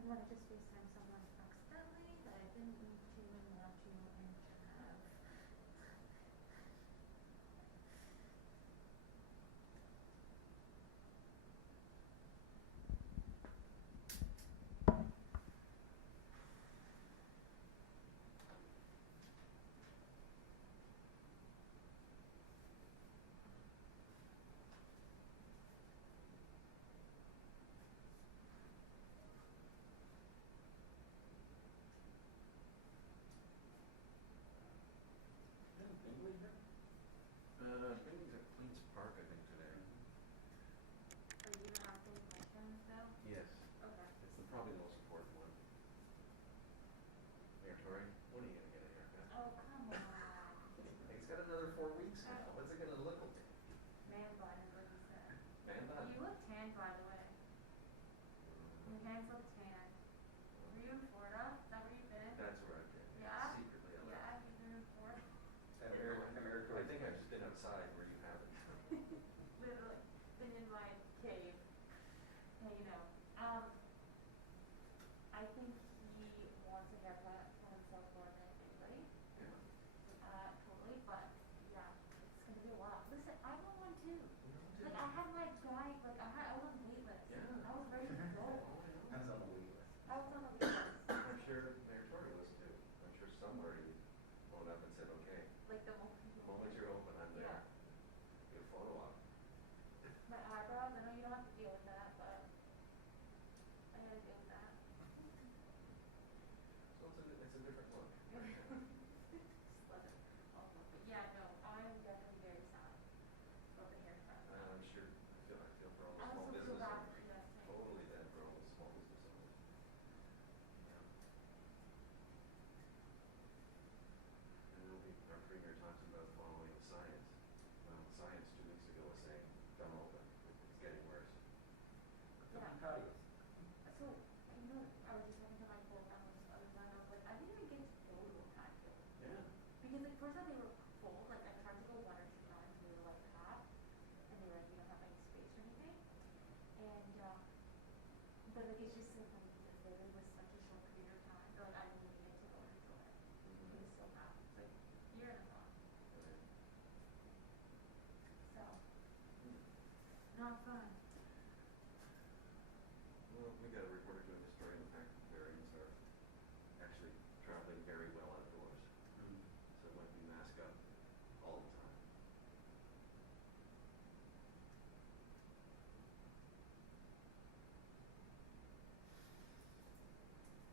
I want to just FaceTime someone accidentally that I didn't need to and want to and have. Bingley's at Queen's Park, I think, today. Are you gonna ask any questions though? Yes. Okay. It's probably the most important one. Mayor Tory, when are you gonna get a haircut? Oh, come on. Hey, it's got another 4 weeks now. What's it gonna look like? Man bun is what you said. Man bun? You look tan, by the way. Your hands look tan. Were you in Florida? Is that where you've been? That's where I've been. Yeah? Secretly, I left. Yeah, you've been in Florida. I think I've just been outside where you haven't. Literally, been in my cave. Hey, you know, I think he wants a haircut for himself more than anybody. Yeah. Totally, but yeah, it's gonna be a while. Listen, I want one too. You know, too. Like I had my guy, like I was on the wait list. Yeah. I was ready to go. Oh, I know. I was on the wait list. I was on the wait list. I'm sure Mayor Tory was too. I'm sure somewhere he phoned up and said, okay, Like the the moment you're open, I'm there. Yeah. Get a photo op. My eyebrows, I know you don't have to deal with that, but I gotta deal with that. So it's a different look. Just let it all go. But yeah, no, I am definitely very sad about the haircut. I'm sure, I feel for all the I small also feel business bad owners. for you guys too. Totally bad for all the small business owners. Yeah. And then our premier talks about following science. Well, science 2 weeks ago was saying, don't open, it's getting worse. Yeah. Patios. So, you know, I was just talking to my girlfriend on this other side, I was like, I didn't even get to go to a patio. Yeah. Because like first time they were full, like I tried to go 1 or 2 times, and they were like half, and they were like, we don't have any space or anything. And but like it's just so funny because there was such a short period of time, that, like I didn't even get to go and enjoy it. It was so half. It's like year and a half. Right. So not fun. Well, we got a reporter doing a story on the fact that Bavarians are actually traveling very well outdoors. So it might be mask up all the time.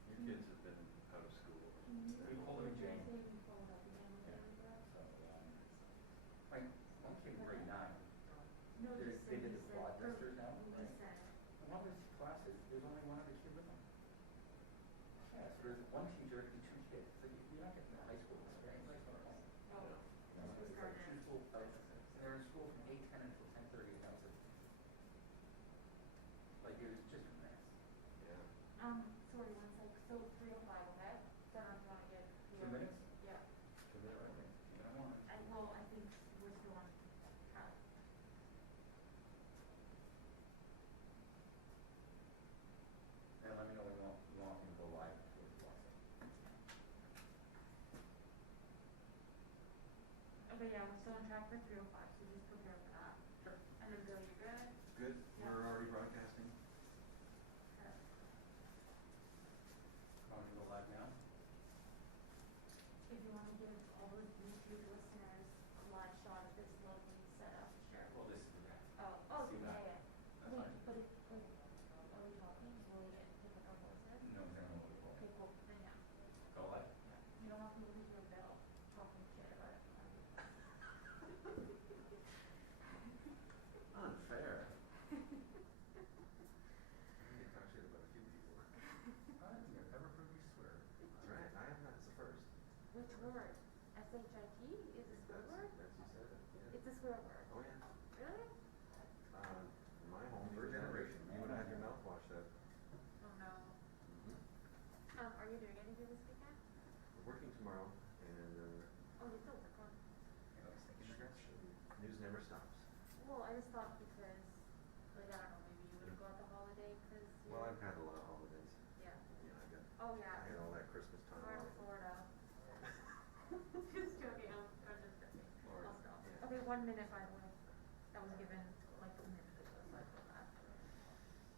Your kids have been out of school. Pretty cold in Jane. They can fold up again with Yeah. everybody. So, my one kid in grade 9. No, They you said, did you the said, quad or testers now, we right? said. In one of his classes, there's only one other kid with him. Yeah, so there's one teacher and 2 kids. So you're not getting the high school experience. Like, Oh, you know, this was it's like started. 2 full classes. And they're in school from 8:10 until 10:30 at night. Like, it was just a mess. Yeah. Sorry, one sec. So 3 to 5, okay? Then I'm trying to get. 2 minutes? Yeah. So they're right. Well, I think we're still on track. And let me know when you want me to go live with WhatsApp. But yeah, we're still on track for 3 to 5, so just prepare for that. Sure. And then Bill, you're good? Good. Yeah. We're already broadcasting. Okay. Want me to go live now? If you want to give all those YouTube listeners a live shot of this lovely setup, sure. Well, this is the guy. Oh, See yeah, that? yeah. That's Wait, fine. but if, wait, are we talking? Will we get pick up our voices? No, they're not moving. Okay, cool. Then yeah. Go live? Yeah. You don't want people to hear Bill talking shit about it. Unfair. I need to talk shit about a few people. I've never heard you swear. That's right. I have not. It's the first. Which word? S-H-I-T is a swear word? That's you said it. Yeah. It's a swear word. Oh yeah. Really? In my home, Third generation. you would have had your mouth washed out. Oh no. Are you doing anything this weekend? We're working tomorrow, and Oh, you still work on. news never stops. Well, I just thought because, like, I don't know, maybe you would have got the holiday because. Well, I've had a lot of holidays. Yeah. 1 minute by the way, that was given like a minute ago, so I feel that.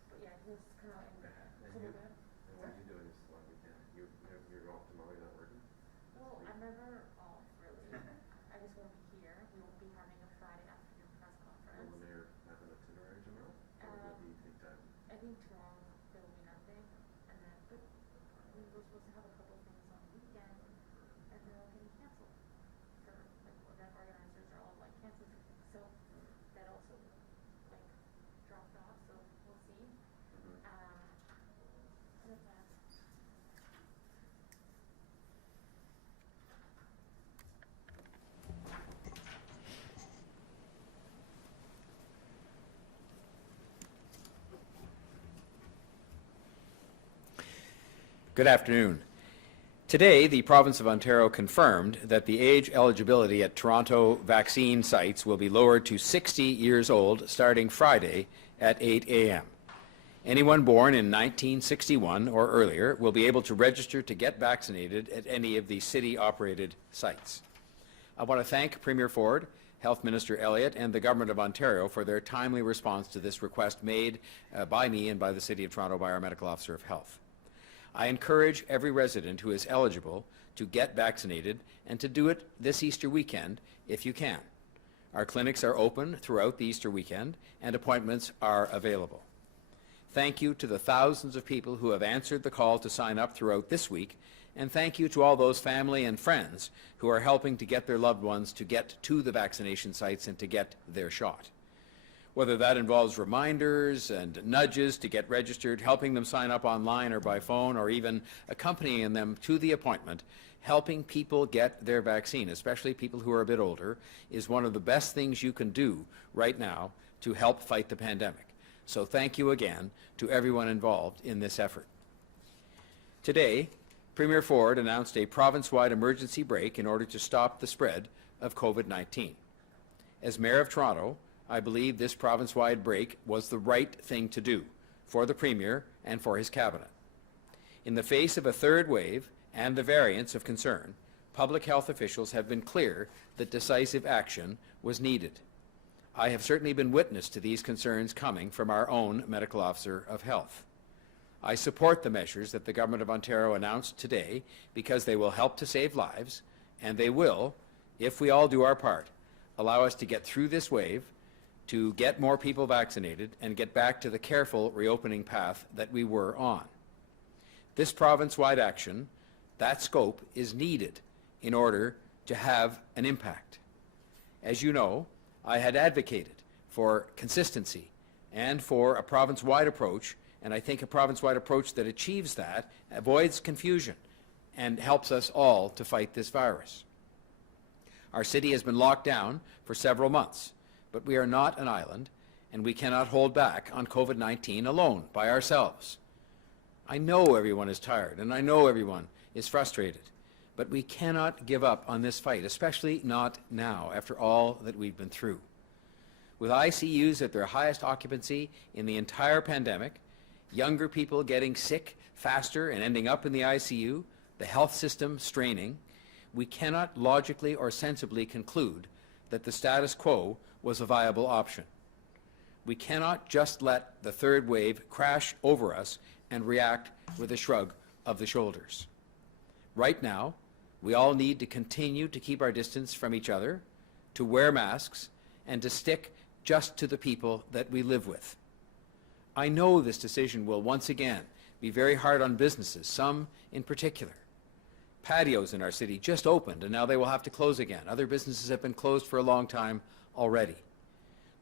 But yeah, he was kind of like, And so you, we're good. and what are you doing this long weekend? You're off tomorrow, you're not working? Well, I'm never off really. I just won't be here. We won't be having a Friday afternoon press Will conference. the mayor have an itinerary tomorrow? Or will it be take time? I think tomorrow there will be nothing, and then but we were supposed to have a couple things on the weekend, and they're all getting canceled. For like event organizers are all like canceling things, so that also like dropped off. So we'll see. With that. Good afternoon. Today, the province of Ontario confirmed that the age eligibility at Toronto vaccine sites will be lowered to 60 years old starting Friday at 8 a.m. Anyone born in 1961 or earlier will be able to register to get vaccinated at any of the city-operated sites. I want to thank Premier Ford, Health Minister Elliott, and the Government of Ontario for their timely response to this request made by me and by the City of Toronto by our Medical Officer of Health. I encourage every resident who is eligible to get vaccinated and to do it this Easter weekend if you can. Our clinics are open throughout the Easter weekend and appointments are available. Thank you to the thousands of people who have answered the call to sign up throughout this week, and thank you to all those family and friends who are helping to get their loved ones to get to the vaccination sites and to get their shot. Whether that involves reminders and nudges to get registered, helping them sign up online or by phone, or even accompanying them to the appointment, helping people get their vaccine, especially people who are a bit older, is one of the best things you can do right now to help fight the pandemic. So thank you again to everyone involved in this effort. Today, Premier Ford announced a province-wide emergency break in order to stop the spread of COVID-19. As Mayor of Toronto, I believe this province-wide break was the right thing to do for the Premier and for his cabinet. In the face of a third wave and the variants of concern, public health officials have been clear that decisive action was needed. I have certainly been witness to these concerns coming from our own Medical Officer of Health. I support the measures that the Government of Ontario announced today because they will help to save lives, and they will, if we all do our part, allow us to get through this wave, to get more people vaccinated and get back to the careful reopening path that we were on. This province-wide action, that scope, is needed in order to have an impact. As you know, I had advocated for consistency and for a province-wide approach, and I think a province-wide approach that achieves that, avoids confusion, and helps us all to fight this virus. Our city has been locked down for several months. But we are not an island, and we cannot hold back on COVID-19 alone, by ourselves. I know everyone is tired, and I know everyone is frustrated, but we cannot give up on this fight, especially not now, after all that we've been through. With ICUs at their highest occupancy in the entire pandemic, younger people getting sick faster and ending up in the ICU, the health system straining, we cannot logically or sensibly conclude that the status quo was a viable option. We cannot just let the third wave crash over us and react with a shrug of the shoulders. Right now, we all need to continue to keep our distance from each other, to wear masks, and to stick just to the people that we live with. I know this decision will once again be very hard on businesses, some in particular. Patios in our city just opened, and now they will have to close again. Other businesses have been closed for a long time already.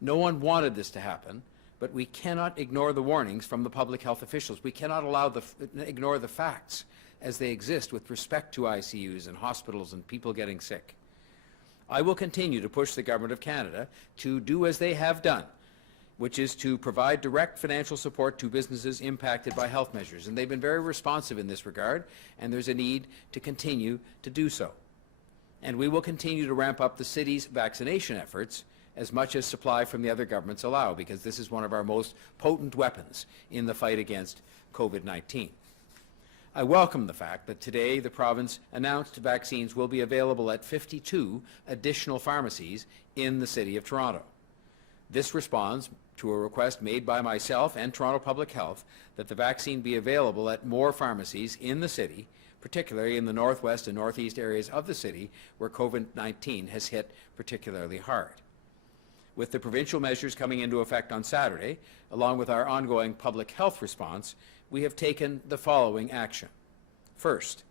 No one wanted this to happen, but we cannot ignore the warnings from the public health officials. We cannot ignore the facts as they exist with respect to ICUs and hospitals and people getting sick. I will continue to push the Government of Canada to do as they have done, which is to provide direct financial support to businesses impacted by health measures. And they've been very responsive in this regard, and there's a need to continue to do so. And we will continue to ramp up the city's vaccination efforts as much as supply from the other governments allow, because this is one of our most potent weapons in the fight against COVID-19. I welcome the fact that today the province announced vaccines will be available at 52 additional pharmacies in the City of Toronto. This responds to a request made by myself and Toronto Public Health that the vaccine be available at more pharmacies in the city, particularly in the northwest and northeast areas of the city where COVID-19 has hit particularly hard. With the provincial measures coming into effect on Saturday, along with our ongoing public health response, we have taken the following action. First,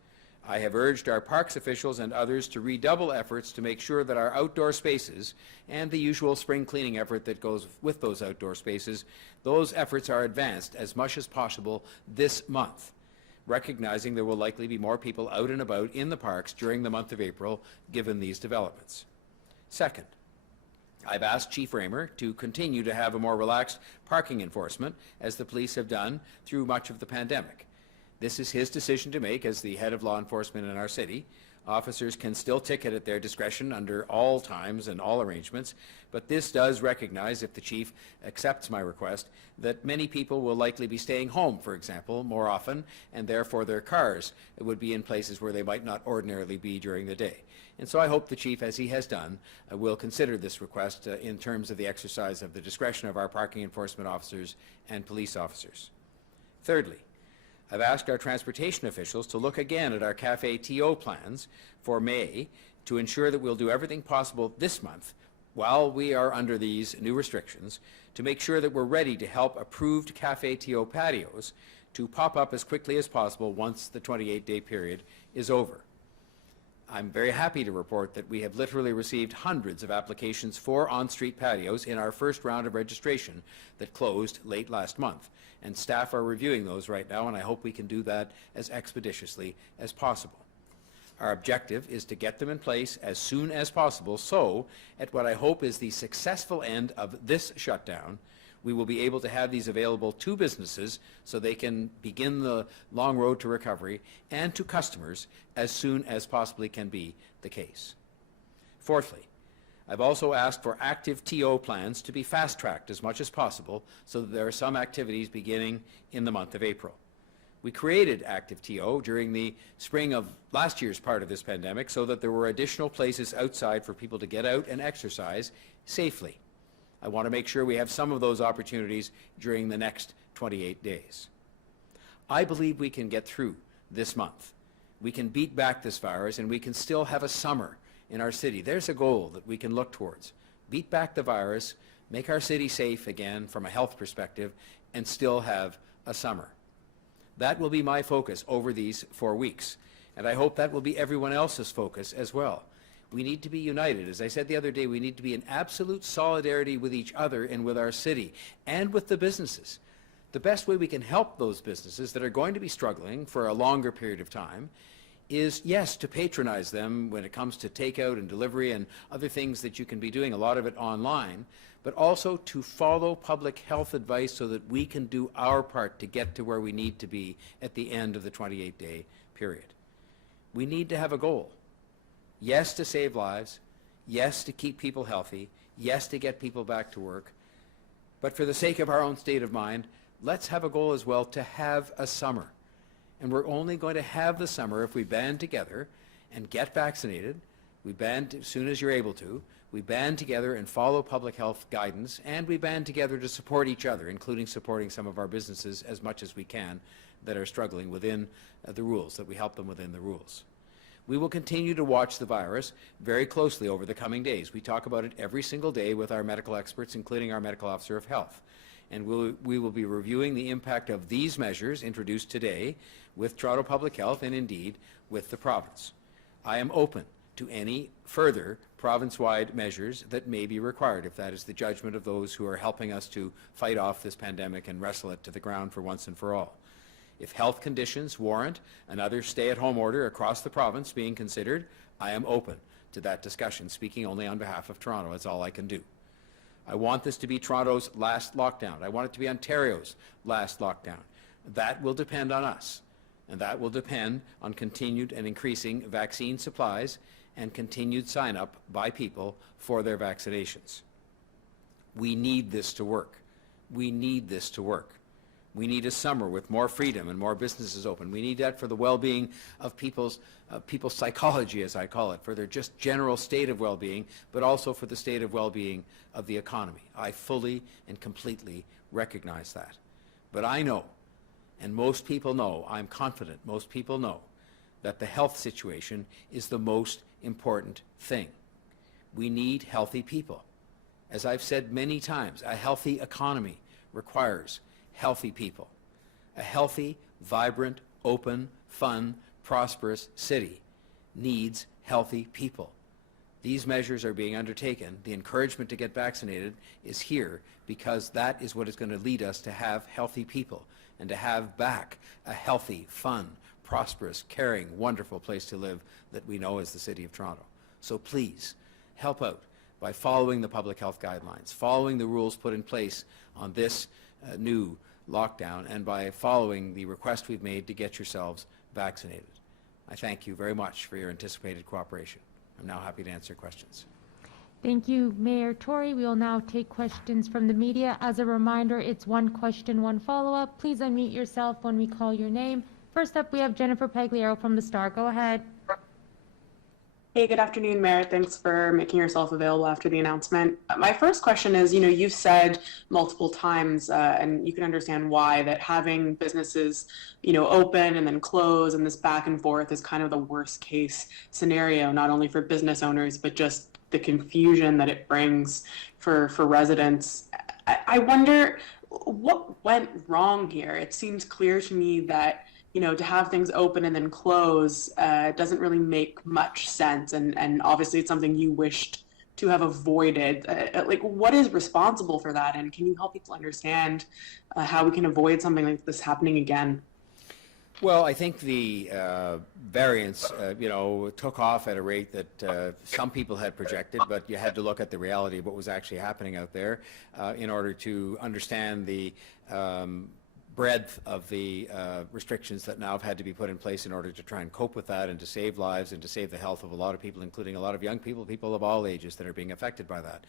I have urged our parks officials and others to redouble efforts to make sure that our outdoor spaces and the usual spring cleaning effort that goes with those outdoor spaces, those efforts are advanced as much as possible this month, recognizing there will likely be more people out and about in the parks during the month of April given these developments. Second, I've asked Chief Raymer to continue to have a more relaxed parking enforcement, as the police have done through much of the pandemic. This is his decision to make as the head of law enforcement in our city. Officers can still ticket at their discretion under all times and all arrangements, but this does recognize, if the chief accepts my request, that many people will likely be staying home, for example, more often, and therefore their cars would be in places where they might not ordinarily be during the day. And so I hope the chief, as he has done, will consider this request in terms of the exercise of the discretion of our parking enforcement officers and police officers. Thirdly, I've asked our transportation officials to look again at our Cafe TO plans for May to ensure that we'll do everything possible this month while we are under these new restrictions to make sure that we're ready to help approved Cafe TO patios to pop up as quickly as possible once the 28-day period is over. I'm very happy to report that we have literally received hundreds of applications for on-street patios in our first round of registration that closed late last month, and staff are reviewing those right now, and I hope we can do that as expeditiously as possible. Our objective is to get them in place as soon as possible, so at what I hope is the successful end of this shutdown, we will be able to have these available to businesses so they can begin the long road to recovery, and to customers as soon as possibly can be the case. Fourthly, I've also asked for active TO plans to be fast-tracked as much as possible so that there are some activities beginning in the month of April. We created active TO during the spring of last year's part of this pandemic so that there were additional places outside for people to get out and exercise safely. I want to make sure we have some of those opportunities during the next 28 days. I believe we can get through this month. We can beat back this virus, and we can still have a summer in our city. There's a goal that we can look towards. Beat back the virus, make our city safe again from a health perspective, and still have a summer. That will be my focus over these 4 weeks, and I hope that will be everyone else's focus as well. We need to be united. As I said the other day, we need to be in absolute solidarity with each other and with our city and with the businesses. The best way we can help those businesses that are going to be struggling for a longer period of time is, yes, to patronize them when it comes to takeout and delivery and other things that you can be doing, a lot of it online, but also to follow public health advice so that we can do our part to get to where we need to be at the end of the 28-day period. We need to have a goal. Yes, to save lives. Yes, to keep people healthy. Yes, to get people back to work. But for the sake of our own state of mind, let's have a goal as well to have a summer. And we're only going to have the summer if we band together and get vaccinated. We band as soon as you're able to. We band together and follow public health guidance, and we band together to support each other, including supporting some of our businesses as much as we can that are struggling within the rules, that we help them within the rules. We will continue to watch the virus very closely over the coming days. We talk about it every single day with our medical experts, including our medical officer of health. And we will be reviewing the impact of these measures introduced today with Toronto Public Health and indeed with the province. I am open to any further province-wide measures that may be required if that is the judgment of those who are helping us to fight off this pandemic and wrestle it to the ground for once and for all. If health conditions warrant another stay-at-home order across the province being considered, I am open to that discussion, speaking only on behalf of Toronto. That's all I can do. I want this to be Toronto's last lockdown. I want it to be Ontario's last lockdown. That will depend on us, and that will depend on continued and increasing vaccine supplies and continued sign-up by people for their vaccinations. We need this to work. We need this to work. We need a summer with more freedom and more businesses open. We need that for the well-being of people's psychology, as I call it, for their just general state of well-being, but also for the state of well-being of the economy. I fully and completely recognize that. But I know, and most people know, I'm confident most people know, that the health situation is the most important thing. We need healthy people. As I've said many times, a healthy economy requires healthy people. A healthy, vibrant, open, fun, prosperous city needs healthy people. These measures are being undertaken. The encouragement to get vaccinated is here because that is what is going to lead us to have healthy people and to have back a healthy, fun, prosperous, caring, wonderful place to live that we know as the City of Toronto. So please, help out by following the public health guidelines, following the rules put in place on this new lockdown, and by following the request we've made to get yourselves vaccinated. I thank you very much for your anticipated cooperation. I'm now happy to answer questions. Thank you, Mayor Tory. We will now take questions from the media. As a reminder, it's one question, one follow-up. Please unmute yourself when we call your name. First up, we have Jennifer Pagliaro from The Star. Go ahead. Hey, good afternoon, Mayor. Thanks for making yourself available after the announcement. My first question is, you've said multiple times, and you can understand why, that having businesses, open and then close and this back and forth is kind of the worst case scenario, not only for business owners, but just the confusion that it brings for residents. I wonder what went wrong here. It seems clear to me that to have things open and then close doesn't really make much sense. And obviously it's something you wished to have avoided. What is responsible for that? And can you help people understand how we can avoid something like this happening again? Well, I think the variants, took off at a rate that some people had projected, but you had to look at the reality of what was actually happening out there in order to understand the breadth of the restrictions that now have had to be put in place in order to try and cope with that and to save lives and to save the health of a lot of people, including a lot of young people, people of all ages that are being affected by that.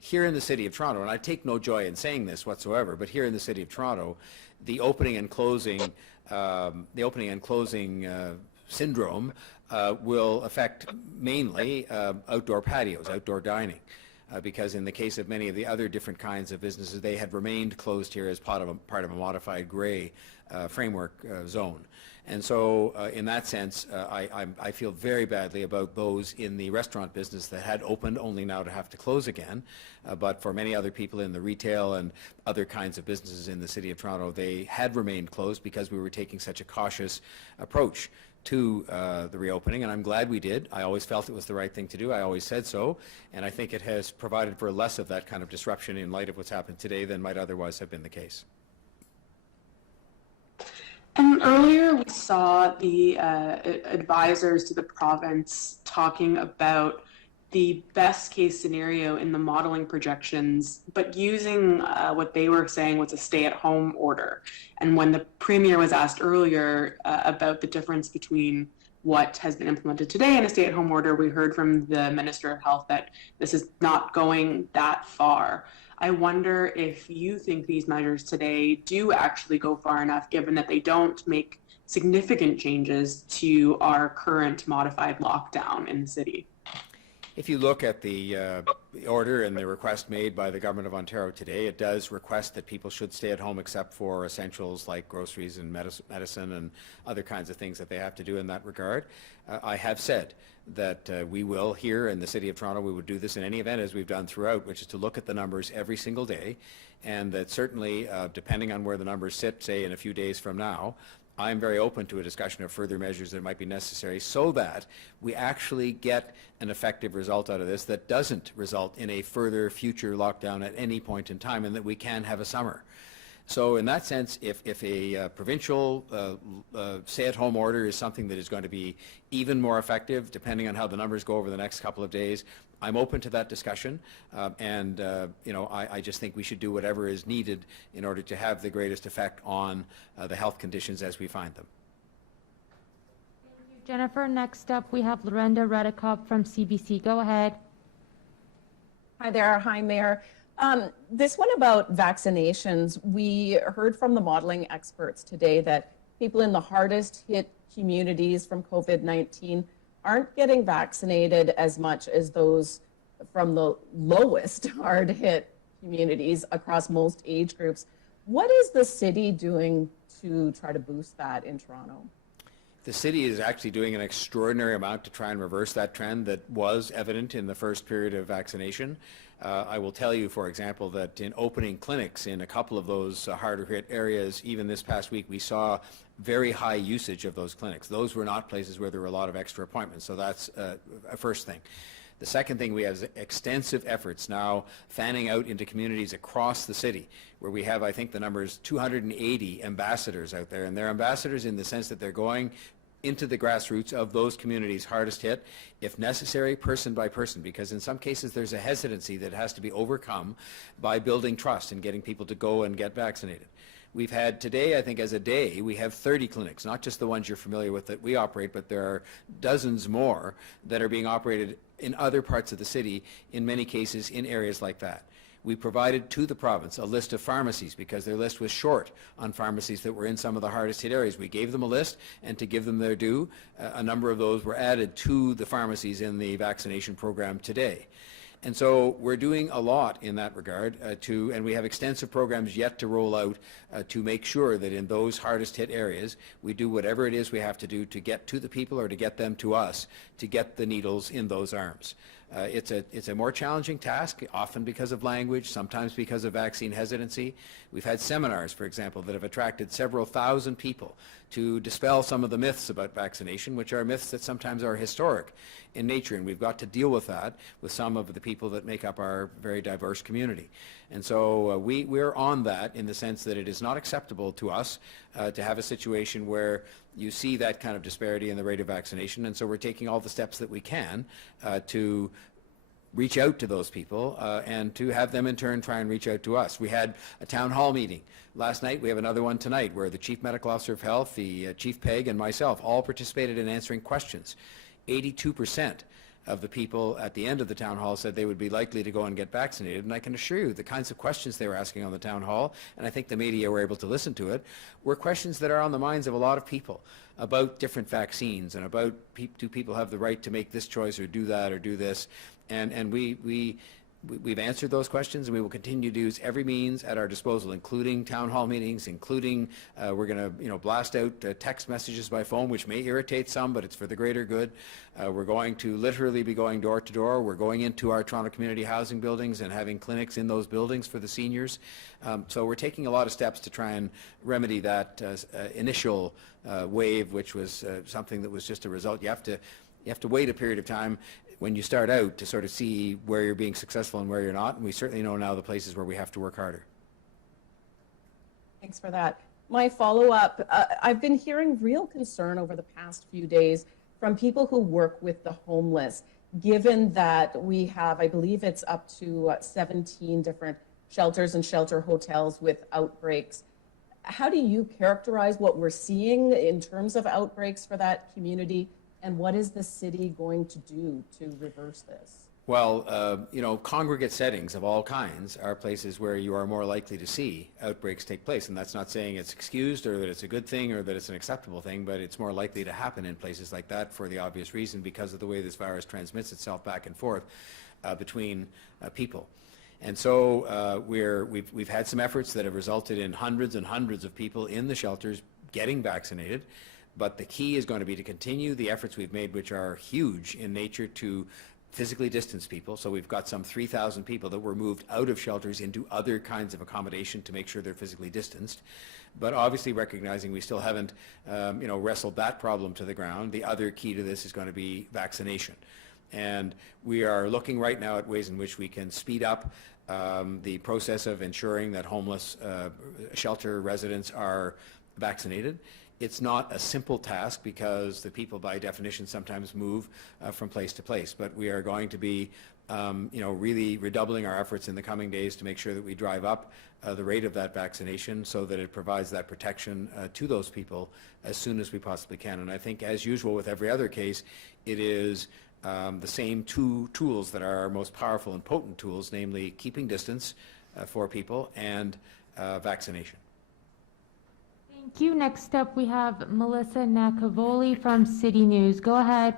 Here in the City of Toronto, and I take no joy in saying this whatsoever, but here in the City of Toronto, the opening and closing syndrome will affect mainly outdoor patios, outdoor dining. Because in the case of many of the other different kinds of businesses, they had remained closed here as part of a modified gray framework zone. And so in that sense, I feel very badly about those in the restaurant business that had opened only now to have to close again. But for many other people in the retail and other kinds of businesses in the City of Toronto, they had remained closed because we were taking such a cautious approach to the reopening, and I'm glad we did. I always felt it was the right thing to do. I always said so, and I think it has provided for less of that kind of disruption in light of what's happened today than might otherwise have been the case. And earlier we saw the advisors to the province talking about the best case scenario in the modeling projections, but using what they were saying was a stay-at-home order. And when the Premier was asked earlier about the difference between what has been implemented today and a stay-at-home order, we heard from the Minister of Health that this is not going that far. I wonder if you think these measures today do actually go far enough, given that they don't make significant changes to our current modified lockdown in the city. If you look at the order and the request made by the Government of Ontario today, it does request that people should stay at home except for essentials like groceries and medicine and other kinds of things that they have to do in that regard. I have said that we will here in the City of Toronto, we would do this in any event as we've done throughout, which is to look at the numbers every single day, and that certainly depending on where the numbers sit, say in a few days from now, I'm very open to a discussion of further measures that might be necessary so that we actually get an effective result out of this that doesn't result in a further future lockdown at any point in time, and that we can have a summer. So in that sense, if a provincial stay-at-home order is something that is going to be even more effective, depending on how the numbers go over the next couple of days, I'm open to that discussion, I just think we should do whatever is needed in order to have the greatest effect on the health conditions as we find them. Thank you, Jennifer. Next up, we have Lorenda Redekop from CBC. Go ahead. Hi there. Hi, Mayor. This one about vaccinations, we heard from the modeling experts today that people in the hardest hit communities from COVID-19 aren't getting vaccinated as much as those from the lowest hard hit communities across most age groups. What is the city doing to try to boost that in Toronto? The city is actually doing an extraordinary amount to try and reverse that trend that was evident in the first period of vaccination. I will tell you, for example, that in opening clinics in a couple of those harder hit areas, even this past week, we saw very high usage of those clinics. Those were not places where there were a lot of extra appointments, so that's a first thing. The second thing, we have extensive efforts now fanning out into communities across the city, where we have, I think the number is 280 ambassadors out there, and they're ambassadors in the sense that they're going into the grassroots of those communities hardest hit, if necessary, person by person, because in some cases there's a hesitancy that has to be overcome by building trust and getting people to go and get vaccinated. We've had today, I think as a day, we have 30 clinics, not just the ones you're familiar with that we operate, but there are dozens more that are being operated in other parts of the city, in many cases in areas like that. We provided to the province a list of pharmacies because their list was short on pharmacies that were in some of the hardest hit areas. We gave them a list, and to give them their due, a number of those were added to the pharmacies in the vaccination program today. And so we're doing a lot in that regard and we have extensive programs yet to roll out to make sure that in those hardest hit areas, we do whatever it is we have to do to get to the people or to get them to us to get the needles in those arms. It's a more challenging task, often because of language, sometimes because of vaccine hesitancy. We've had seminars, for example, that have attracted several thousand people to dispel some of the myths about vaccination, which are myths that sometimes are historic in nature, and we've got to deal with that with some of the people that make up our very diverse community. And so we're on that in the sense that it is not acceptable to us to have a situation where you see that kind of disparity in the rate of vaccination, and so we're taking all the steps that we can to reach out to those people and to have them in turn try and reach out to us. We had a town hall meeting last night. We have another one tonight where the Chief Medical Officer of Health, the Chief Peg, and myself all participated in answering questions. 82% of the people at the end of the town hall said they would be likely to go and get vaccinated, and I can assure you the kinds of questions they were asking on the town hall, and I think the media were able to listen to it, were questions that are on the minds of a lot of people about different vaccines and about do people have the right to make this choice or do that or do this, and we've answered those questions, and we will continue to use every means at our disposal, including town hall meetings, including we're going to blast out text messages by phone, which may irritate some, but it's for the greater good. We're going to literally be going door to door. We're going into our Toronto community housing buildings and having clinics in those buildings for the seniors. So we're taking a lot of steps to try and remedy that initial wave, which was something that was just a result. You have to wait a period of time when you start out to sort of see where you're being successful and where you're not, and we certainly know now the places where we have to work harder. Thanks for that. My follow-up, I've been hearing real concern over the past few days from people who work with the homeless, given that we have, I believe it's up to 17 different shelters and shelter hotels with outbreaks. How do you characterize what we're seeing in terms of outbreaks for that community? And what is the city going to do to reverse this? Well, congregate settings of all kinds are places where you are more likely to see outbreaks take place. And that's not saying it's excused or that it's a good thing or that it's an acceptable thing, but it's more likely to happen in places like that for the obvious reason because of the way this virus transmits itself back and forth between people. And so we've had some efforts that have resulted in hundreds and hundreds of people in the shelters getting vaccinated. But the key is going to be to continue the efforts we've made, which are huge in nature, to physically distance people. So we've got some 3,000 people that were moved out of shelters into other kinds of accommodation to make sure they're physically distanced. But obviously recognizing we still haven't wrestled that problem to the ground, the other key to this is going to be vaccination. And we are looking right now at ways in which we can speed up the process of ensuring that homeless shelter residents are vaccinated. It's not a simple task because the people by definition sometimes move from place to place, but we are going to be really redoubling our efforts in the coming days to make sure that we drive up the rate of that vaccination so that it provides that protection to those people as soon as we possibly can. And I think, as usual with every other case, it is the same two tools that are our most powerful and potent tools, namely keeping distance for people and vaccination. Thank you. Next up, we have Melissa Nakavoli from City News. Go ahead.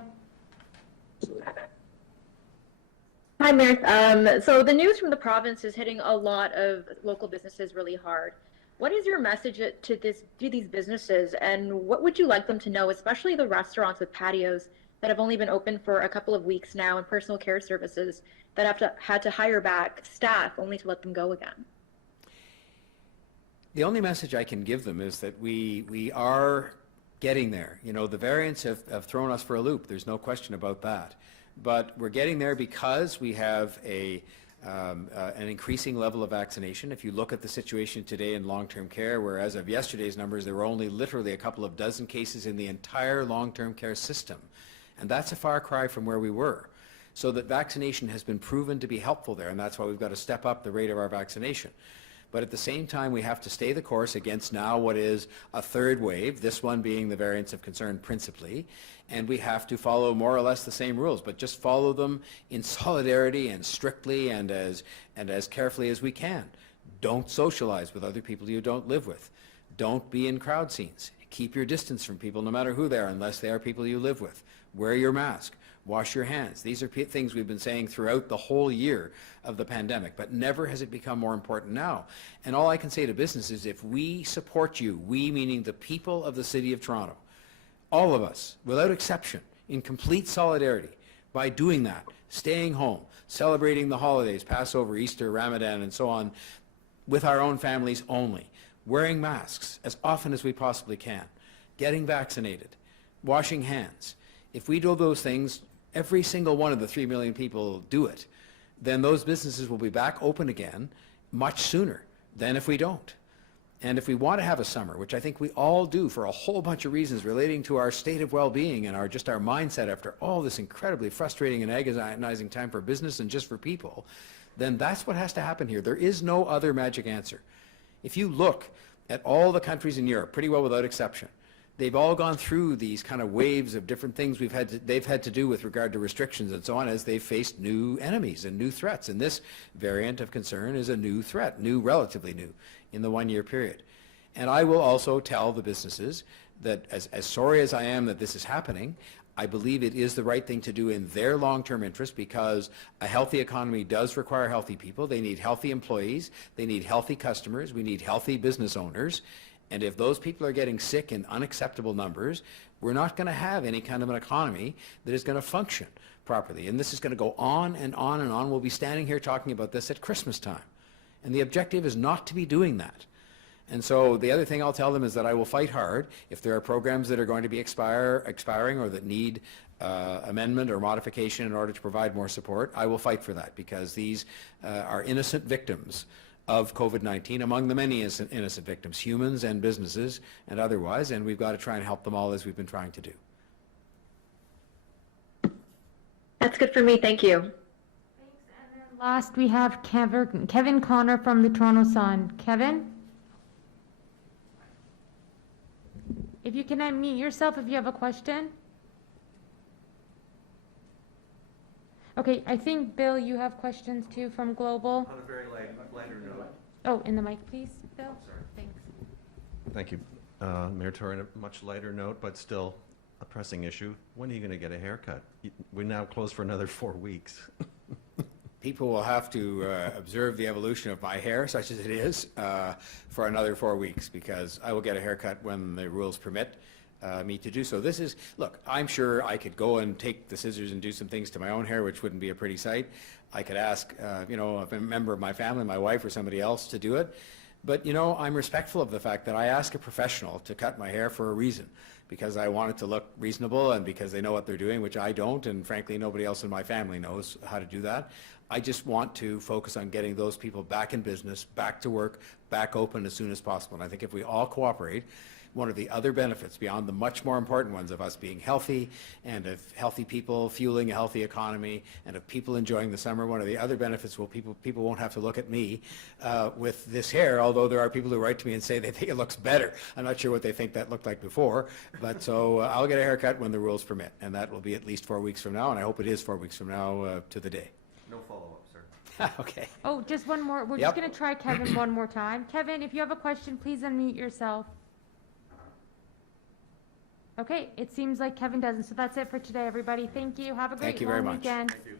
Hi, Mayor. So the news from the province is hitting a lot of local businesses really hard. What is your message to these businesses, and what would you like them to know, especially the restaurants with patios that have only been open for a couple of weeks now, and personal care services that had to hire back staff only to let them go again? The only message I can give them is that we are getting there. You know, the variants have thrown us for a loop. There's no question about that. But we're getting there because we have an increasing level of vaccination. If you look at the situation today in long-term care, where as of yesterday's numbers, there were only literally a couple of dozen cases in the entire long-term care system. And that's a far cry from where we were. So that vaccination has been proven to be helpful there, and that's why we've got to step up the rate of our vaccination. But at the same time, we have to stay the course against now what is a third wave, this one being the variants of concern principally, and we have to follow more or less the same rules, but just follow them in solidarity and strictly and as carefully as we can. Don't socialize with other people you don't live with. Don't be in crowd scenes. Keep your distance from people no matter who they are, unless they are people you live with. Wear your mask. Wash your hands. These are things we've been saying throughout the whole year of the pandemic, but never has it become more important now. And all I can say to businesses, if we support you, we meaning the people of the City of Toronto, all of us, without exception, in complete solidarity, by doing that, staying home, celebrating the holidays, Passover, Easter, Ramadan, and so on, with our own families only, wearing masks as often as we possibly can, getting vaccinated, washing hands. If we do those things, every single one of the 3 million people do it, then those businesses will be back open again much sooner than if we don't. And if we want to have a summer, which I think we all do for a whole bunch of reasons relating to our state of well-being and our mindset after all this incredibly frustrating and agonizing time for business and just for people, then that's what has to happen here. There is no other magic answer. If you look at all the countries in Europe, pretty well without exception, they've all gone through these kind of waves of different things they've had to do with regard to restrictions and so on as they've faced new enemies and new threats. And this variant of concern is a new threat, relatively new, in the 1 year period. And I will also tell the businesses that as sorry as I am that this is happening, I believe it is the right thing to do in their long-term interest, because a healthy economy does require healthy people. They need healthy employees. They need healthy customers. We need healthy business owners. And if those people are getting sick in unacceptable numbers, we're not going to have any kind of an economy that is going to function properly. And this is going to go on and on and on. We'll be standing here talking about this at Christmas time. And the objective is not to be doing that. And so the other thing I'll tell them is that I will fight hard if there are programs that are going to be expiring or that need amendment or modification in order to provide more support. I will fight for that, because these are innocent victims of COVID-19, among the many innocent victims, humans and businesses and otherwise, and we've got to try and help them all as we've been trying to do. That's good for me. Thank you. Thanks. And then last, we have Kevin Connor from the Toronto Sun. Kevin? If you can unmute yourself if you have a question. Okay, I think, Bill, you have questions too from Global. On a very lighter note. Oh, in the mic, please, Bill. Sorry. Thanks. Thank you. Mayor Tory, on a much lighter note, but still a pressing issue. When are you going to get a haircut? We're now closed for another 4 weeks. People will have to observe the evolution of my hair, such as it is, for another 4 weeks, because I will get a haircut when the rules permit me to do so. This is, look, I'm sure I could go and take the scissors and do some things to my own hair, which wouldn't be a pretty sight. I could ask, a member of my family, my wife or somebody else to do it. But, I'm respectful of the fact that I ask a professional to cut my hair for a reason, because I want it to look reasonable and because they know what they're doing, which I don't, and frankly, nobody else in my family knows how to do that. I just want to focus on getting those people back in business, back to work, back open as soon as possible. And I think if we all cooperate, one of the other benefits beyond the much more important ones of us being healthy and of healthy people fueling a healthy economy and of people enjoying the summer, one of the other benefits will people won't have to look at me with this hair, although there are people who write to me and say they think it looks better. I'm not sure what they think that looked like before, but so I'll get a haircut when the rules permit, and that will be at least 4 weeks from now, and I hope it is 4 weeks from now to the day. No follow-up, sir. Okay. Oh, just one more. We're Yep. just going to try Kevin one more time. Kevin, if you have a question, please unmute yourself. Okay, it seems like Kevin doesn't. So that's it for today, everybody. Thank you. Have a great Thank you very long much. weekend. Thank you.